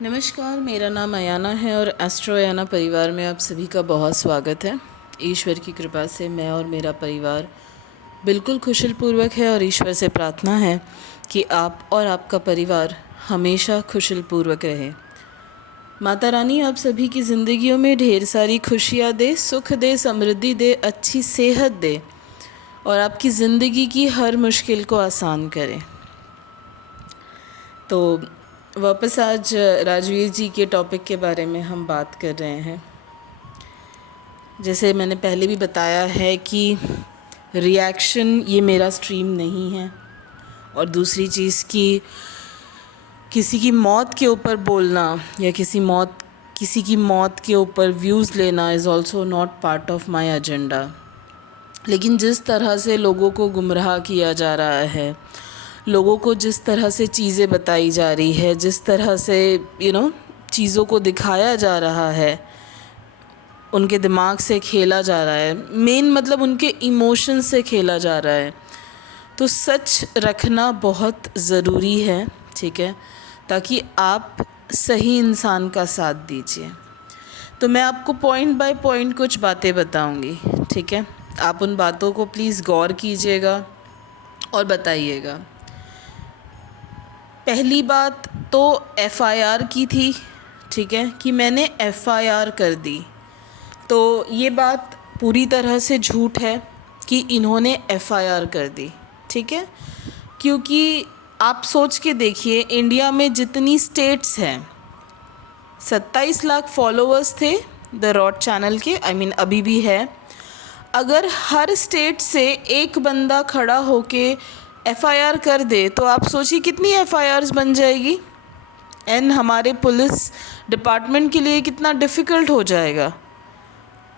नमस्कार, मेरा नाम अयाना है और एस्ट्रो अयाना परिवार में आप सभी का बहुत स्वागत है। ईश्वर की कृपा से मैं और मेरा परिवार बिल्कुल कुशल पूर्वक है और ईश्वर से प्रार्थना है कि आप और आपका परिवार हमेशा कुशल पूर्वक रहे। माता रानी आप सभी की ज़िंदगियों में ढेर सारी खुशियाँ दे, सुख दे, समृद्धि दे, अच्छी सेहत दे और आपकी ज़िंदगी की हर मुश्किल को आसान करे। तो वापस आज राजवीर जी के टॉपिक के बारे में हम बात कर रहे हैं। जैसे मैंने पहले भी बताया है कि रिएक्शन ये मेरा स्ट्रीम नहीं है, और दूसरी चीज़ कि किसी की मौत के ऊपर बोलना या किसी की मौत के ऊपर व्यूज़ लेना is also not part of my agenda. लेकिन जिस तरह से लोगों को गुमराह किया जा रहा है, लोगों को जिस तरह से चीज़ें बताई जा रही है, जिस तरह से चीज़ों को दिखाया जा रहा है, उनके दिमाग से खेला जा रहा है, मेन मतलब उनके इमोशन से खेला जा रहा है, तो सच रखना बहुत ज़रूरी है, ठीक है, ताकि आप सही इंसान का साथ दीजिए। तो मैं आपको पॉइंट बाय पॉइंट कुछ बातें बताऊंगी, ठीक है। आप उन बातों को प्लीज़ गौर कीजिएगा और बताइएगा। पहली बात तो एफआईआर की थी, ठीक है, कि मैंने एफआईआर कर दी। तो ये बात पूरी तरह से झूठ है कि इन्होंने एफआईआर कर दी, ठीक है, क्योंकि आप सोच के देखिए, इंडिया में जितनी स्टेट्स हैं, 27 लाख फॉलोअर्स थे द रॉड चैनल के, अभी भी है। अगर हर स्टेट से एक बंदा खड़ा होके एफआईआर कर दे तो आप सोचिए कितनी एफआईआर्स बन जाएगी, एंड हमारे पुलिस डिपार्टमेंट के लिए कितना डिफ़िकल्ट हो जाएगा।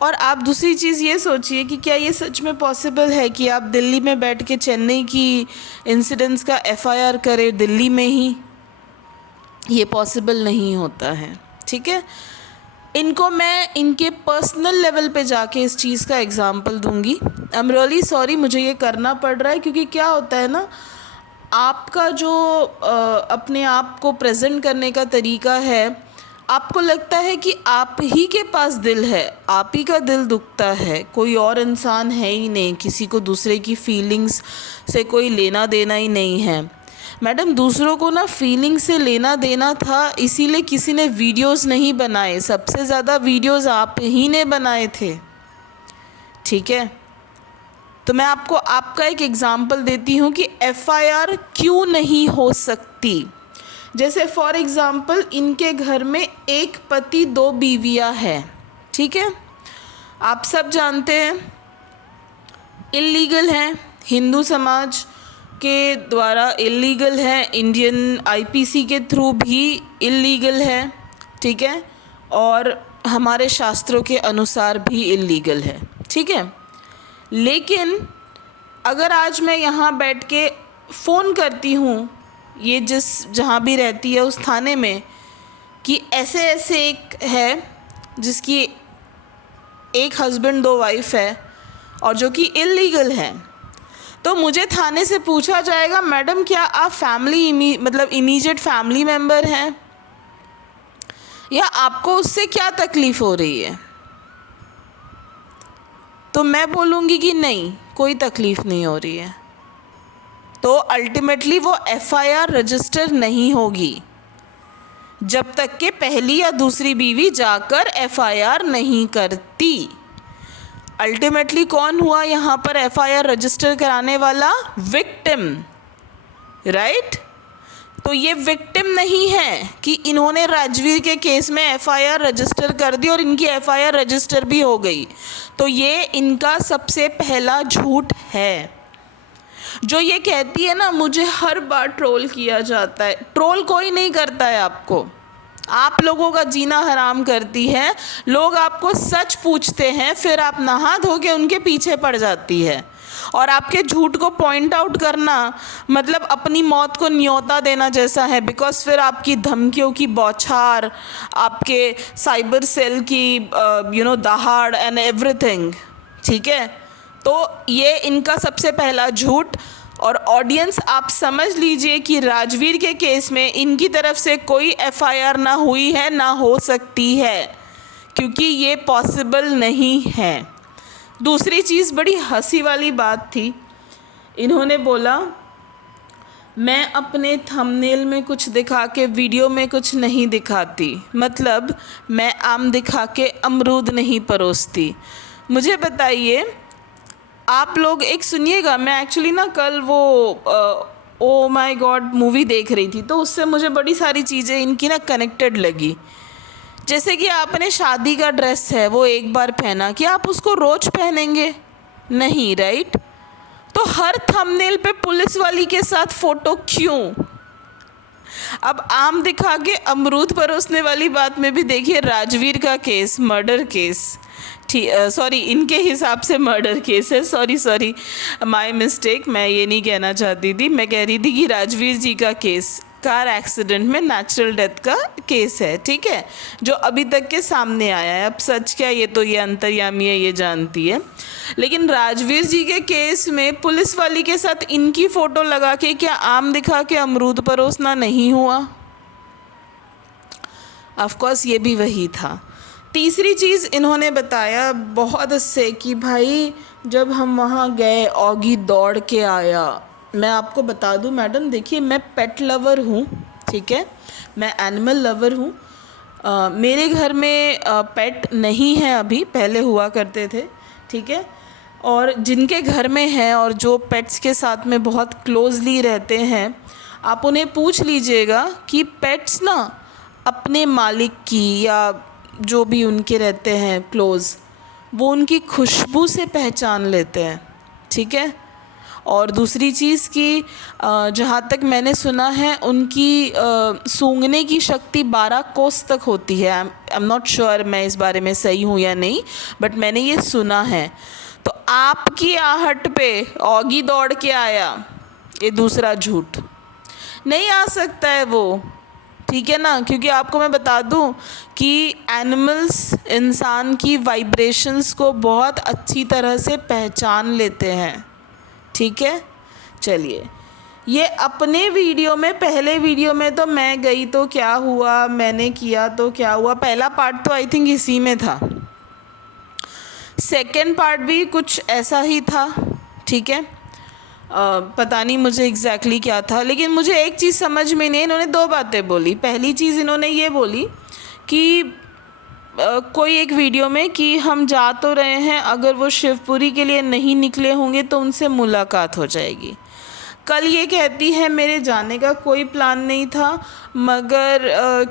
और आप दूसरी चीज़ ये सोचिए कि क्या ये सच में पॉसिबल है कि आप दिल्ली में बैठ के चेन्नई की इंसिडेंट्स का एफआईआर करें दिल्ली में ही? ये पॉसिबल नहीं होता है, ठीक है। इनको मैं इनके पर्सनल लेवल पे जाके इस चीज़ का एग्जांपल दूंगी। आई एम रियली सॉरी, मुझे ये करना पड़ रहा है, क्योंकि क्या होता है ना, आपका जो अपने आप को प्रेजेंट करने का तरीका है, आपको लगता है कि आप ही के पास दिल है, आप ही का दिल दुखता है, कोई और इंसान है ही नहीं, किसी को दूसरे की फीलिंग्स से कोई लेना देना ही नहीं है। मैडम, दूसरों को ना फीलिंग से लेना देना था, इसीलिए किसी ने वीडियोस नहीं बनाए। सबसे ज़्यादा वीडियोस आप ही ने बनाए थे, ठीक है। तो मैं आपको आपका एक एग्जांपल देती हूँ कि एफआईआर क्यों नहीं हो सकती। जैसे फॉर एग्जांपल, इनके घर में एक पति दो बीवियाँ हैं, ठीक है, आप सब जानते हैं इल्लीगल हैं, हिंदू समाज के द्वारा इल्लीगल है, इंडियन आईपीसी के थ्रू भी इल्लीगल है, ठीक है, और हमारे शास्त्रों के अनुसार भी इल्लीगल है, ठीक है। लेकिन अगर आज मैं यहाँ बैठ के फ़ोन करती हूँ, ये जहाँ भी रहती है उस थाने में, कि ऐसे ऐसे एक है जिसकी एक हस्बैंड दो वाइफ है और जो कि इल्लीगल है, तो मुझे थाने से पूछा जाएगा, मैडम क्या आप मतलब इमीडिएट फैमिली मेम्बर हैं, या आपको उससे क्या तकलीफ़ हो रही है? तो मैं बोलूँगी कि नहीं, कोई तकलीफ़ नहीं हो रही है। तो अल्टीमेटली वो एफआईआर रजिस्टर नहीं होगी जब तक कि पहली या दूसरी बीवी जाकर एफआईआर नहीं करती। अल्टीमेटली कौन हुआ यहाँ पर एफआईआर रजिस्टर कराने वाला? Victim, right. तो ये विक्टिम नहीं है कि इन्होंने राजवीर के केस में एफआईआर रजिस्टर कर दी और इनकी एफआईआर रजिस्टर भी हो गई। तो ये इनका सबसे पहला झूठ है। जो ये कहती है ना, मुझे हर बार ट्रोल किया जाता है, ट्रोल कोई नहीं करता है आपको, आप लोगों का जीना हराम करती है। लोग आपको सच पूछते हैं, फिर आप नहा धो के उनके पीछे पड़ जाती है, और आपके झूठ को पॉइंट आउट करना मतलब अपनी मौत को न्योता देना जैसा है, बिकॉज फिर आपकी धमकियों की बौछार, आपके साइबर सेल की दहाड़ एंड एवरीथिंग, ठीक है। तो ये इनका सबसे पहला झूठ। और ऑडियंस आप समझ लीजिए कि राजवीर के केस में इनकी तरफ से कोई एफआईआर ना हुई है ना हो सकती है, क्योंकि ये पॉसिबल नहीं है। दूसरी चीज़ बड़ी हंसी वाली बात थी, इन्होंने बोला मैं अपने थंबनेल में कुछ दिखा के वीडियो में कुछ नहीं दिखाती, मतलब मैं आम दिखा के अमरूद नहीं परोसती। मुझे बताइए आप लोग, एक सुनिएगा, मैं एक्चुअली ना कल वो ओ माय गॉड मूवी देख रही थी, तो उससे मुझे बड़ी सारी चीज़ें इनकी ना कनेक्टेड लगी। जैसे कि आपने शादी का ड्रेस है वो एक बार पहना, कि आप उसको रोज़ पहनेंगे? नहीं, राइट? तो हर थंबनेल पे पुलिस वाली के साथ फ़ोटो क्यों? अब आम दिखा के अमरूद परोसने वाली बात में भी देखिए, राजवीर का केस मर्डर केस, सॉरी इनके हिसाब से मर्डर केस है, सॉरी माय मिस्टेक, मैं ये नहीं कहना चाहती थी, मैं कह रही थी कि राजवीर जी का केस कार एक्सीडेंट में नेचुरल डेथ का केस है, ठीक है, जो अभी तक के सामने आया है। अब सच क्या, ये तो ये अंतर्यामी है, ये जानती है। लेकिन राजवीर जी के केस में पुलिस वाली के साथ इनकी फ़ोटो लगा के क्या आम दिखा के अमरूद परोसना नहीं हुआ? ऑफ कोर्स ये भी वही था। तीसरी चीज़ इन्होंने बताया बहुत से कि भाई जब हम वहाँ गए ऑगी दौड़ के आया। मैं आपको बता दूं मैडम, देखिए मैं पेट लवर हूँ, ठीक है, मैं एनिमल लवर हूँ। मेरे घर में पेट नहीं है अभी, पहले हुआ करते थे, ठीक है, और जिनके घर में हैं और जो पेट्स के साथ में बहुत क्लोजली रहते हैं, आप उन्हें पूछ लीजिएगा कि पेट्स ना अपने मालिक की या जो भी उनके रहते हैं क्लोज़, वो उनकी खुशबू से पहचान लेते हैं, ठीक है। और दूसरी चीज़ कि जहाँ तक मैंने सुना है उनकी सूंघने की शक्ति 12 कोस तक होती है। आई एम नॉट श्योर मैं इस बारे में सही हूँ या नहीं, बट मैंने ये सुना है। तो आपकी आहट पे ऑगी दौड़ के आया, ये दूसरा झूठ नहीं आ सकता है वो, ठीक है ना, क्योंकि आपको मैं बता दूं कि एनिमल्स इंसान की वाइब्रेशंस को बहुत अच्छी तरह से पहचान लेते हैं, ठीक है। चलिए, ये अपने वीडियो में, पहले वीडियो में तो मैं गई तो क्या हुआ, मैंने किया तो क्या हुआ, पहला पार्ट तो आई थिंक इसी में था, सेकंड पार्ट भी कुछ ऐसा ही था, ठीक है। पता नहीं मुझे एग्जैक्टली क्या था, लेकिन मुझे एक चीज़ समझ में नहीं, इन्होंने 2 बातें बोली। पहली चीज़ इन्होंने ये बोली कि कोई एक वीडियो में कि हम जा तो रहे हैं, अगर वो शिवपुरी के लिए नहीं निकले होंगे तो उनसे मुलाकात हो जाएगी। कल ये कहती है मेरे जाने का कोई प्लान नहीं था, मगर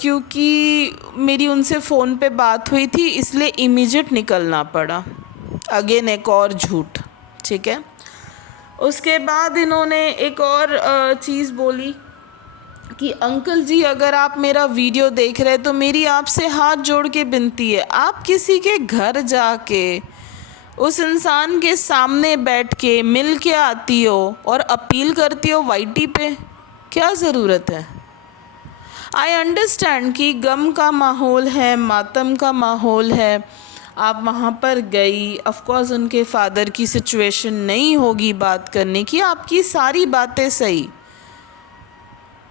क्योंकि मेरी उनसे फ़ोन पे बात हुई थी इसलिए इमीडिएट निकलना पड़ा। अगेन एक और झूठ, ठीक है। उसके बाद इन्होंने एक और चीज़ बोली कि अंकल जी अगर आप मेरा वीडियो देख रहे हैं तो मेरी आपसे हाथ जोड़ के विनती है, आप किसी के घर जाके उस इंसान के सामने बैठ के मिल के आती हो और अपील करती हो वाईटी पे, क्या ज़रूरत है? आई अंडरस्टैंड कि गम का माहौल है, मातम का माहौल है, आप वहाँ पर गई, ऑफ कोर्स उनके फादर की सिचुएशन नहीं होगी बात करने की, आपकी सारी बातें सही,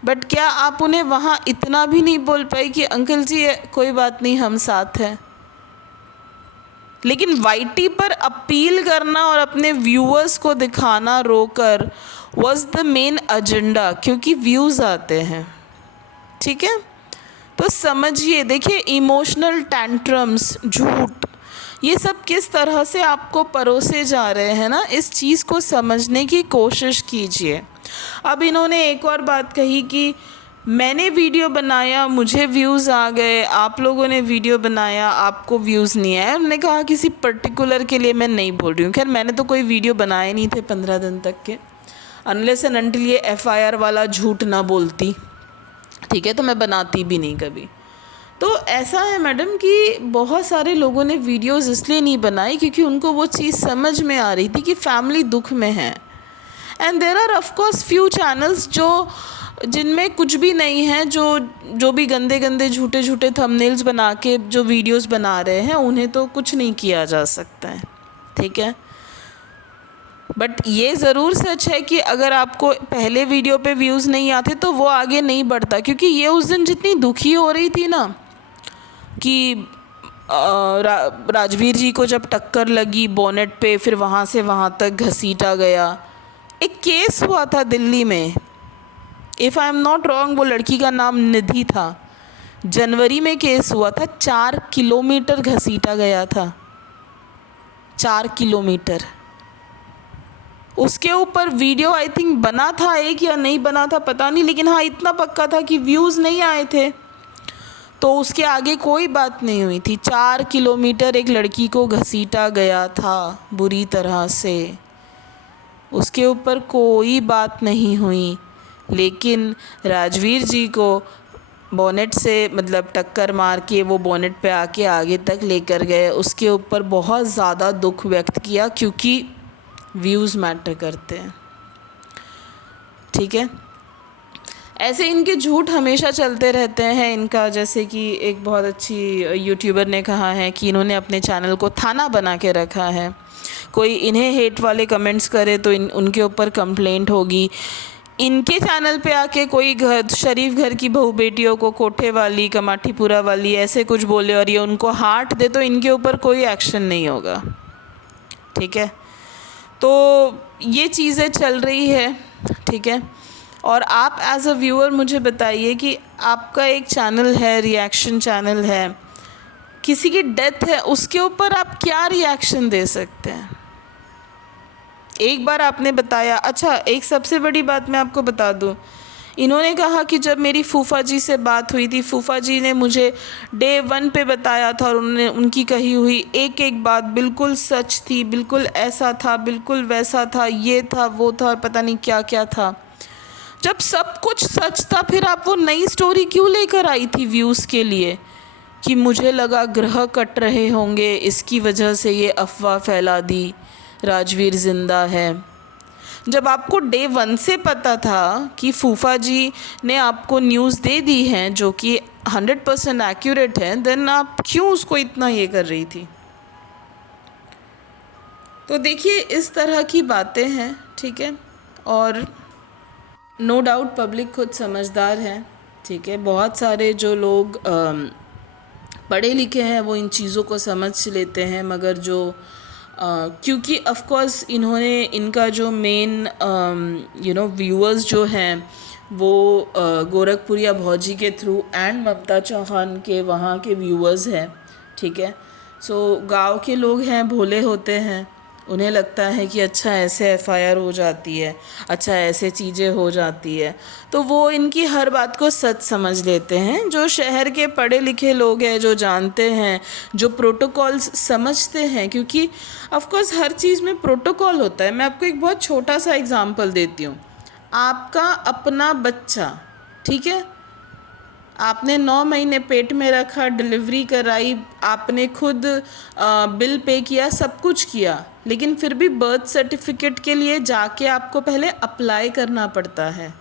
बट क्या आप उन्हें वहाँ इतना भी नहीं बोल पाई कि अंकल जी कोई बात नहीं हम साथ हैं? लेकिन वाईटी पर अपील करना और अपने व्यूअर्स को दिखाना रोकर वाज द मेन एजेंडा, क्योंकि व्यूज़ आते हैं, ठीक है। तो समझिए, देखिए इमोशनल टैंट्रम्स, झूठ, ये सब किस तरह से आपको परोसे जा रहे हैं ना, इस चीज़ को समझने की कोशिश कीजिए। अब इन्होंने एक और बात कही कि मैंने वीडियो बनाया, मुझे व्यूज़ आ गए, आप लोगों ने वीडियो बनाया, आपको व्यूज़ नहीं आए। हमने कहा किसी पर्टिकुलर के लिए मैं नहीं बोल रही हूँ, खैर मैंने तो कोई वीडियो बनाए नहीं थे 15 दिन तक के, अनलेस एंड अनटिल ये एफआईआर वाला झूठ ना बोलती, ठीक है, तो मैं बनाती भी नहीं कभी। तो ऐसा है मैडम कि बहुत सारे लोगों ने वीडियोस इसलिए नहीं बनाई क्योंकि उनको वो चीज़ समझ में आ रही थी कि फैमिली दुख में है। And there are of course few channels जिनमें कुछ भी नहीं है, जो भी गंदे गंदे झूठे झूठे थंबनेल्स बना के जो वीडियोस बना रहे हैं, उन्हें तो कुछ नहीं किया जा सकता है, ठीक है। बट ये ज़रूर सच है कि अगर आपको पहले वीडियो पे व्यूज़ नहीं आते तो वो आगे नहीं बढ़ता, क्योंकि ये उस दिन जितनी दुखी हो रही थी ना कि राजवीर जी को जब टक्कर लगी बोनेट पे, फिर वहाँ से वहाँ तक घसीटा गया। एक केस हुआ था दिल्ली में, if I am not wrong, वो लड़की का नाम निधि था। जनवरी में केस हुआ था, 4 किलोमीटर घसीटा गया था, 4 किलोमीटर। उसके ऊपर वीडियो आई थिंक बना था एक, या नहीं बना था पता नहीं, लेकिन हाँ इतना पक्का था कि व्यूज़ नहीं आए थे, तो उसके आगे कोई बात नहीं हुई थी। 4 किलोमीटर एक लड़की को घसीटा गया था बुरी तरह से, उसके ऊपर कोई बात नहीं हुई। लेकिन राजवीर जी को बोनेट से मतलब टक्कर मार के वो बोनेट पे आके आगे तक लेकर गए, उसके ऊपर बहुत ज़्यादा दुख व्यक्त किया, क्योंकि व्यूज़ मैटर करते हैं। ठीक है, ऐसे इनके झूठ हमेशा चलते रहते हैं इनका। जैसे कि एक बहुत अच्छी यूट्यूबर ने कहा है कि इन्होंने अपने चैनल को थाना बना के रखा है, कोई इन्हें हेट वाले कमेंट्स करे तो उनके ऊपर कंप्लेंट होगी। इनके चैनल पे आके कोई शरीफ घर की बहू बेटियों को कोठे वाली, कमाठीपुरा वाली ऐसे कुछ बोले और ये उनको हार्ट दे तो इनके ऊपर कोई एक्शन नहीं होगा। ठीक है, तो ये चीज़ें चल रही है। ठीक है, और आप एज अ व्यूअर मुझे बताइए कि आपका एक चैनल है, रिएक्शन चैनल है, किसी की डेथ है, उसके ऊपर आप क्या रिएक्शन दे सकते हैं? एक बार आपने बताया। अच्छा, एक सबसे बड़ी बात मैं आपको बता दूं, इन्होंने कहा कि जब मेरी फूफा जी से बात हुई थी, फूफा जी ने मुझे डे 1 पे बताया था और उन्होंने उनकी कही हुई एक एक बात बिल्कुल सच थी, बिल्कुल ऐसा था, बिल्कुल वैसा था, ये था, वो था, पता नहीं क्या क्या था। जब सब कुछ सच था, फिर आप वो नई स्टोरी क्यों लेकर आई थी व्यूज़ के लिए कि मुझे लगा ग्रह कट रहे होंगे, इसकी वजह से ये अफवाह फैला दी राजवीर ज़िंदा है। जब आपको डे 1 से पता था कि फूफा जी ने आपको न्यूज़ दे दी है जो कि 100% एक्यूरेट है, देन आप क्यों उसको इतना ये कर रही थी? तो देखिए, इस तरह की बातें हैं। ठीक है, और नो डाउट पब्लिक खुद समझदार है। ठीक है, बहुत सारे जो लोग पढ़े लिखे हैं वो इन चीज़ों को समझ लेते हैं, मगर जो क्योंकि ऑफ कोर्स इन्होंने इनका जो मेन व्यूअर्स जो हैं वो गोरखपुरिया भौजी के थ्रू एंड ममता चौहान के वहाँ के व्यूअर्स हैं। ठीक है, सो गांव के लोग हैं, भोले होते हैं, उन्हें लगता है कि अच्छा ऐसे एफआईआर हो जाती है, अच्छा ऐसे चीज़ें हो जाती है, तो वो इनकी हर बात को सच समझ लेते हैं। जो शहर के पढ़े लिखे लोग हैं, जो जानते हैं, जो प्रोटोकॉल्स समझते हैं, क्योंकि ऑफ कोर्स हर चीज़ में प्रोटोकॉल होता है। मैं आपको एक बहुत छोटा सा एग्जांपल देती हूँ। आपका अपना बच्चा, ठीक है, आपने 9 महीने पेट में रखा, डिलीवरी कराई, आपने खुद बिल पे किया, सब कुछ किया, लेकिन फिर भी बर्थ सर्टिफिकेट के लिए जाके आपको पहले अप्लाई करना पड़ता है,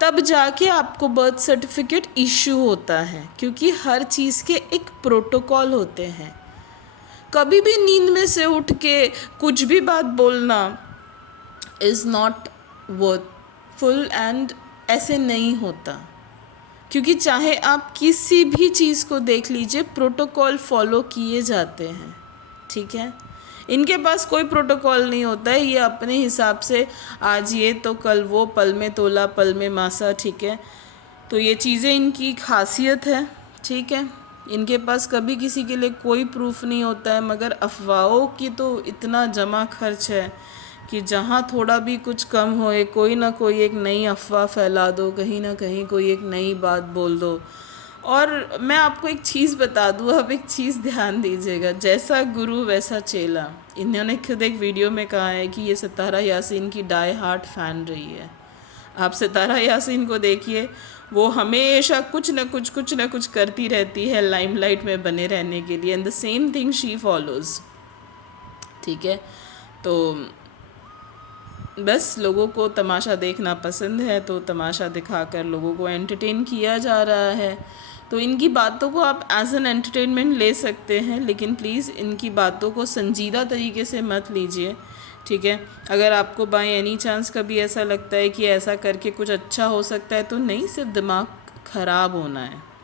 तब जाके आपको बर्थ सर्टिफिकेट इशू होता है, क्योंकि हर चीज़ के एक प्रोटोकॉल होते हैं। कभी भी नींद में से उठ के कुछ भी बात बोलना इज़ नॉट वर्थफुल, एंड ऐसे नहीं होता, क्योंकि चाहे आप किसी भी चीज़ को देख लीजिए, प्रोटोकॉल फॉलो किए जाते हैं। ठीक है, इनके पास कोई प्रोटोकॉल नहीं होता है, ये अपने हिसाब से आज ये तो कल वो, पल में तोला पल में मासा। ठीक है, तो ये चीज़ें इनकी खासियत है। ठीक है, इनके पास कभी किसी के लिए कोई प्रूफ नहीं होता है, मगर अफवाहों की तो इतना जमा खर्च है कि जहाँ थोड़ा भी कुछ कम होए, कोई ना कोई एक नई अफवाह फैला दो, कहीं ना कहीं कोई एक नई बात बोल दो। और मैं आपको एक चीज़ बता दूँ, अब एक चीज़ ध्यान दीजिएगा, जैसा गुरु वैसा चेला। इन्होंने खुद एक वीडियो में कहा है कि ये सितारा यासीन की डाई हार्ट फ़ैन रही है। आप सितारा यासीन को देखिए, वो हमेशा कुछ ना कुछ करती रहती है लाइमलाइट में बने रहने के लिए, and the same thing she follows. ठीक है, तो बस लोगों को तमाशा देखना पसंद है, तो तमाशा दिखाकर लोगों को एंटरटेन किया जा रहा है। तो इनकी बातों को आप एज एन एंटरटेनमेंट ले सकते हैं, लेकिन प्लीज़ इनकी बातों को संजीदा तरीके से मत लीजिए, ठीक है। अगर आपको बाय एनी चांस कभी ऐसा लगता है कि ऐसा करके कुछ अच्छा हो सकता है, तो नहीं, सिर्फ दिमाग ख़राब होना है।